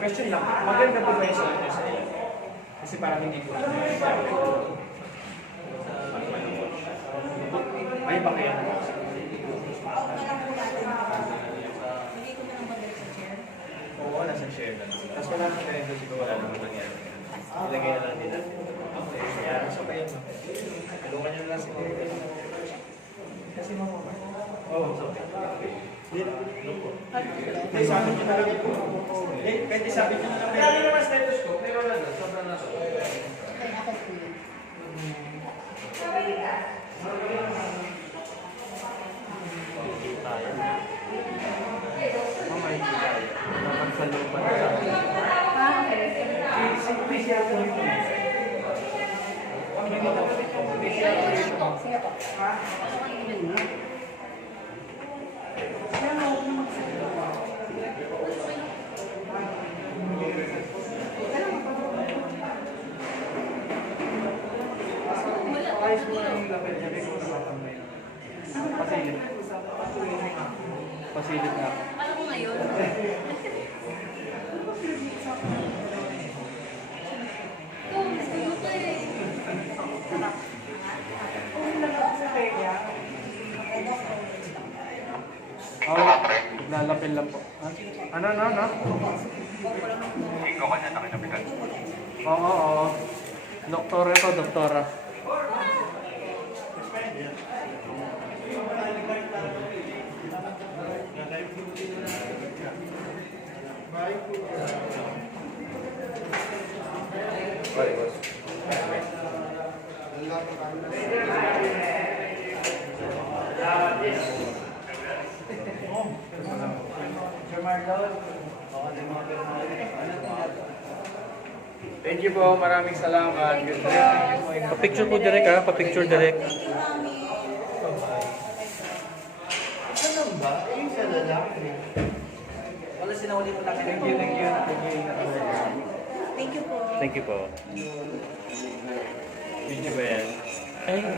Question lang, maganda po ba yung suot nyo sa iyo? Kasi parang hindi po siya. Ay, ba kayo? Oo, nasa share na. Tapos wala nang ganito siguro, wala naman nangyari. Ilagay na lang din natin. Kaya, so kayo, tulungan nyo na lang siguro. Kasi mga oo, may sabi nyo na lang po. Pwede sabi nyo na lang. Sabi naman stethoscope, meron na doon. Sobrang na sobrang. Ay, ako po yun. Mamay ko tayo. Napagsalupan na lang. Simple siya po yun. Sige po. Ayos mo lang yung lapit niya. May kung natatambay na. Pasilip. Pasilip nga. Alam mo ngayon? Lalapin lang po. Ano? Ikaw ka na nakinabitan. Oo. Doktora ito, doktora. Sorry, boss. Thank you po, maraming salamat. Good day. Pa-picture po direct ha, pa-picture direct. Ano ba? Yung sa lalaki. Wala sinawali mo natin. Thank you. Thank you po. Thank you po. Thank you ba yan? Ay.